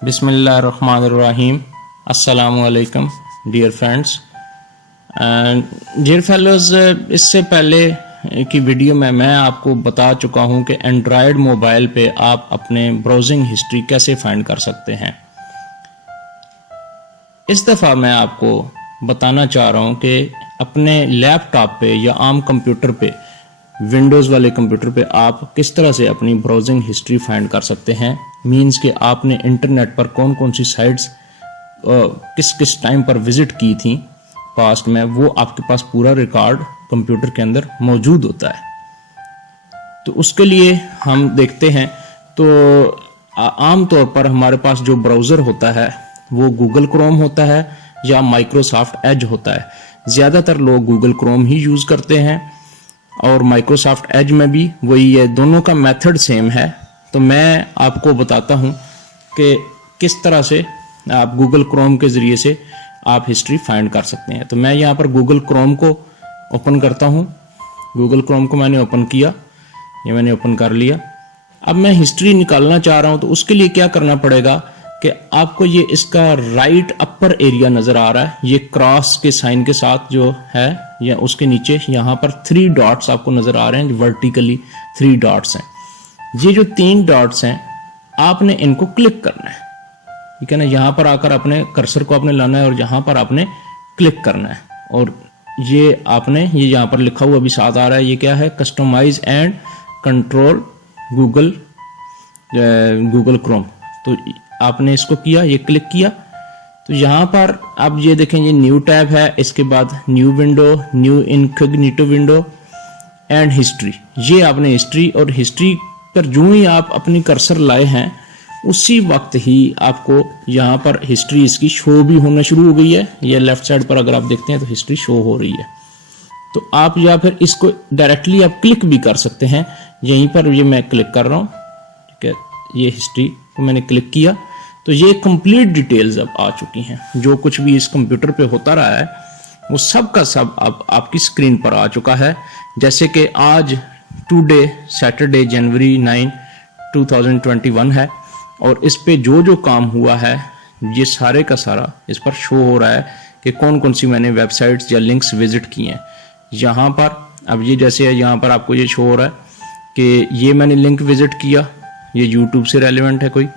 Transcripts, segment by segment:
बिस्मिल्लाहिर्रहमानिर्रहीम। अस्सलामु अलैकुम dear friends and dear fellows. इससे पहले की वीडियो में मैं आपको बता चुका हूं कि एंड्रॉयड मोबाइल पे आप अपने ब्राउजिंग हिस्ट्री कैसे फाइंड कर सकते हैं। इस दफ़ा मैं आपको बताना चाह रहा हूं कि अपने लैपटॉप पे या आम कंप्यूटर पे, विंडोज़ वाले कंप्यूटर पे आप किस तरह से अपनी ब्राउजिंग हिस्ट्री फाइंड कर सकते हैं। मींस कि आपने इंटरनेट पर कौन कौन सी साइट्स किस किस टाइम पर विजिट की थी पास्ट में, वो आपके पास पूरा रिकॉर्ड कंप्यूटर के अंदर मौजूद होता है। तो उसके लिए हम देखते हैं, तो आम तौर पर हमारे पास जो ब्राउज़र होता है वो गूगल क्रोम होता है या माइक्रोसॉफ्ट एज होता है। ज़्यादातर लोग गूगल क्रोम ही यूज़ करते हैं और माइक्रोसॉफ्ट एज में भी वही है, दोनों का मेथड सेम है। तो मैं आपको बताता हूं कि किस तरह से आप गूगल क्रोम के ज़रिए से आप हिस्ट्री फाइंड कर सकते हैं। तो मैं यहाँ पर गूगल क्रोम को ओपन करता हूं। गूगल क्रोम को मैंने ओपन किया, ये मैंने ओपन कर लिया। अब मैं हिस्ट्री निकालना चाह रहा हूं, तो उसके लिए क्या करना पड़ेगा कि आपको ये इसका राइट अपर एरिया नज़र आ रहा है, ये क्रॉस के साइन के साथ जो है, या उसके नीचे यहाँ पर 3 डॉट्स आपको नज़र आ रहे हैं, वर्टिकली 3 डॉट्स हैं। ये जो 3 डॉट्स हैं आपने इनको क्लिक करना है, ठीक है ना। यहाँ पर आकर अपने कर्सर को आपने लाना है और यहाँ पर आपने क्लिक करना है। और ये आपने ये यहाँ पर लिखा हुआ अभी साथ आ रहा है, ये क्या है, customize and control Google Chrome. तो आपने इसको किया, ये क्लिक किया, तो यहाँ पर आप ये देखें, ये न्यू टैब है, इसके बाद new window, new incognito window and history. ये आपने हिस्ट्री, और हिस्ट्री पर जो ही आप अपनी कर्सर लाए हैं उसी वक्त ही आपको यहाँ पर हिस्ट्री इसकी शो भी होना शुरू हो गई है। ये लेफ्ट साइड पर अगर आप देखते हैं तो हिस्ट्री शो हो रही है। तो आप या फिर इसको डायरेक्टली आप क्लिक भी कर सकते हैं। यहीं पर ये मैं क्लिक कर रहा हूँ, ठीक है, ये हिस्ट्री को मैंने क्लिक किया, तो ये कंप्लीट डिटेल्स अब आ चुकी हैं। जो कुछ भी इस कंप्यूटर पे होता रहा है वो सब का सब अब आपकी स्क्रीन पर आ चुका है। जैसे कि आज टुडे सैटरडे जनवरी 9 2021 है, और इस पे जो जो काम हुआ है ये सारे का सारा इस पर शो हो रहा है कि कौन कौन सी मैंने वेबसाइट्स या लिंक्स विजिट किए हैं। यहाँ पर अब ये जैसे है, यहाँ पर आपको ये शो हो रहा है कि ये मैंने लिंक विजिट किया, ये यूट्यूब से रेलिवेंट है कोई,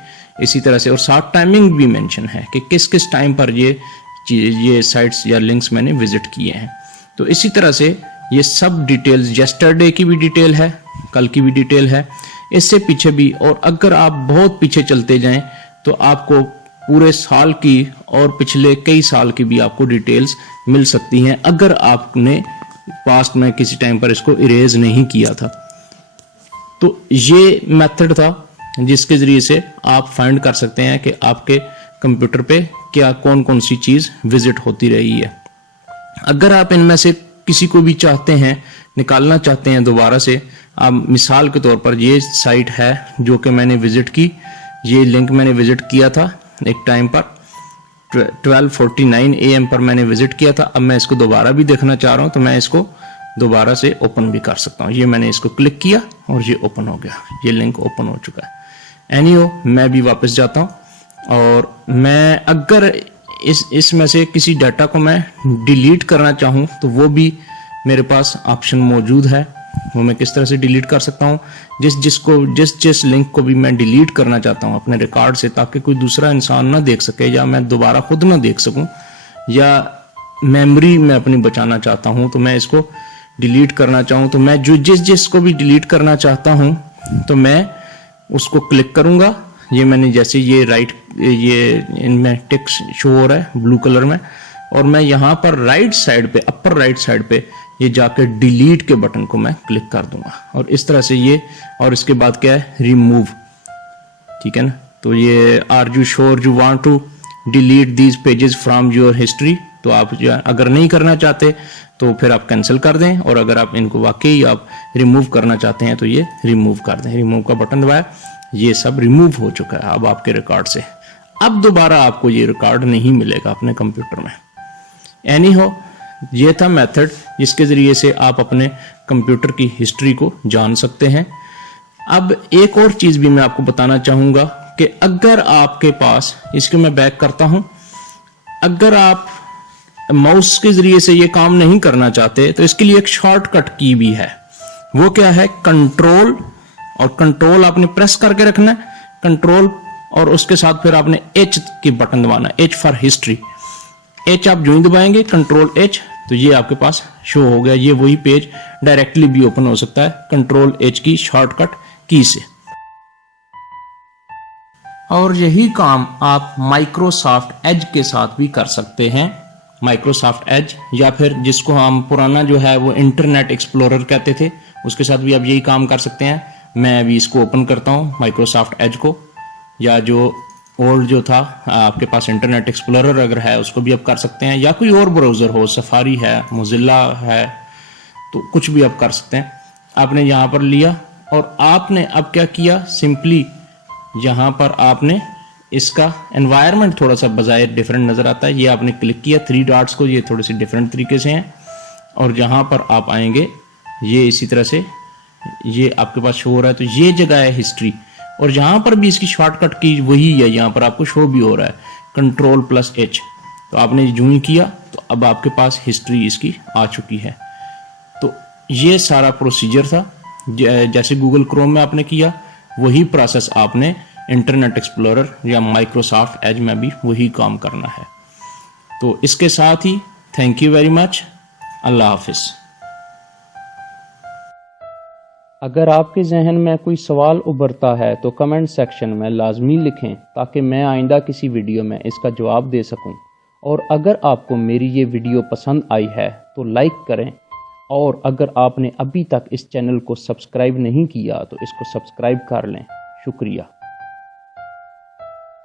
इसी तरह से, और साथ टाइमिंग भी मेंशन है कि किस किस टाइम पर ये साइट्स या लिंक्स मैंने विजिट किए हैं। तो इसी तरह से ये सब डिटेल्स, यस्टरडे की भी डिटेल है, कल की भी डिटेल है, इससे पीछे भी, और अगर आप बहुत पीछे चलते जाएं तो आपको पूरे साल की और पिछले कई साल की भी आपको डिटेल्स मिल सकती हैं, अगर आपने पास्ट में किसी टाइम पर इसको इरेज नहीं किया था। तो ये मेथड था जिसके ज़रिए से आप फाइंड कर सकते हैं कि आपके कंप्यूटर पे क्या कौन कौन सी चीज़ विजिट होती रही है। अगर आप इनमें से किसी को भी चाहते हैं, निकालना चाहते हैं दोबारा से, आप मिसाल के तौर पर ये साइट है जो कि मैंने विजिट की, ये लिंक मैंने विजिट किया था एक टाइम पर 12:49 AM पर मैंने विजिट किया था। अब मैं इसको दोबारा भी देखना चाह रहा हूँ, तो मैं इसको दोबारा से ओपन भी कर सकता हूँ। ये मैंने इसको क्लिक किया और ये ओपन हो गया, ये लिंक ओपन हो चुका है। एनीहो, मैं भी वापस जाता हूँ, और मैं अगर इसमें से किसी डाटा को मैं डिलीट करना चाहूँ तो वो भी मेरे पास ऑप्शन मौजूद है। वो मैं किस तरह से डिलीट कर सकता हूँ, जिस लिंक को भी मैं डिलीट करना चाहता हूँ अपने रिकॉर्ड से, ताकि कोई दूसरा इंसान ना देख सके, या मैं दोबारा खुद ना देख सकूँ, या मेमोरी में अपनी बचाना चाहता हूँ, तो मैं इसको डिलीट करना चाहूँ, तो मैं जो जिसको भी डिलीट करना चाहता हूँ तो मैं उसको क्लिक करूँगा। ये मैंने जैसे ये ये इनमें टेक्स्ट शो हो रहा है ब्लू कलर में, और मैं यहाँ पर राइट साइड पे, अपर राइट साइड पे ये जाकर डिलीट के बटन को मैं क्लिक कर दूंगा, और इस तरह से ये, और इसके बाद क्या है, रिमूव, ठीक है ना। तो ये are you sure you want to delete these pages from your history, तो आप अगर नहीं करना चाहते तो फिर आप कैंसिल कर दें, और अगर आप इनको वाकई आप रिमूव करना चाहते हैं तो ये रिमूव कर दें। रिमूव का बटन दबाया, ये सब रिमूव हो चुका है अब आपके रिकॉर्ड से। अब दोबारा आपको ये रिकॉर्ड नहीं मिलेगा अपने कंप्यूटर में। एनीहो, ये था मेथड जिसके ज़रिए से आप अपने कंप्यूटर की हिस्ट्री को जान सकते हैं। अब एक और चीज़ भी मैं आपको बताना चाहूँगा कि अगर आपके पास, इसको मैं बैक करता हूं, अगर आप माउस के जरिए से ये काम नहीं करना चाहते तो इसके लिए एक शॉर्टकट की भी है। वो क्या है? कंट्रोल, और कंट्रोल आपने प्रेस करके रखना है, कंट्रोल, और उसके साथ फिर आपने एच की बटन दबाना, एच फॉर हिस्ट्री। एच आप जो ही दबाएंगे, कंट्रोल एच, तो ये आपके पास शो हो गया। ये वही पेज डायरेक्टली भी ओपन हो सकता है कंट्रोल एच की शॉर्टकट की से। और यही काम आप माइक्रोसॉफ्ट एज के साथ भी कर सकते हैं। माइक्रोसॉफ्ट एज, या फिर जिसको हम पुराना जो है वो इंटरनेट एक्सप्लोरर कहते थे, उसके साथ भी आप यही काम कर सकते हैं। मैं अभी इसको ओपन करता हूँ माइक्रोसॉफ्ट एज को, या जो ओल्ड जो था आपके पास इंटरनेट एक्सप्लोरर अगर है उसको भी आप कर सकते हैं, या कोई और ब्राउज़र हो, सफारी है, मोजिल्ला है, तो कुछ भी आप कर सकते हैं। आपने यहाँ पर लिया और आपने अब क्या किया, सिंपली यहाँ पर आपने इसका एनवायरनमेंट थोड़ा सा बजाय डिफरेंट नज़र आता है, ये आपने क्लिक किया 3 डॉट्स को, ये थोड़े से डिफरेंट तरीके से हैं। और जहाँ पर आप आएंगे ये इसी तरह से ये आपके पास शो हो रहा है, तो ये जगह है हिस्ट्री। और यहाँ पर भी इसकी शॉर्टकट की वही है, यहाँ पर आपको शो भी हो रहा है कंट्रोल प्लस एच। तो आपने जो ही किया तो अब आपके पास हिस्ट्री इसकी आ चुकी है। तो ये सारा प्रोसीजर था, जैसे गूगल क्रोम में आपने किया वही प्रोसेस आपने इंटरनेट एक्सप्लोरर या माइक्रोसॉफ्ट एज में भी वही काम करना है। तो इसके साथ ही थैंक यू वेरी मच, अल्लाह हाफिज़। अगर आपके जहन में कोई सवाल उभरता है तो कमेंट सेक्शन में लाजमी लिखें ताकि मैं आइंदा किसी वीडियो में इसका जवाब दे सकूं। और अगर आपको मेरी ये वीडियो पसंद आई है तो लाइक करें, और अगर आपने अभी तक इस चैनल को सब्सक्राइब नहीं किया तो इसको सब्सक्राइब कर लें। शुक्रिया।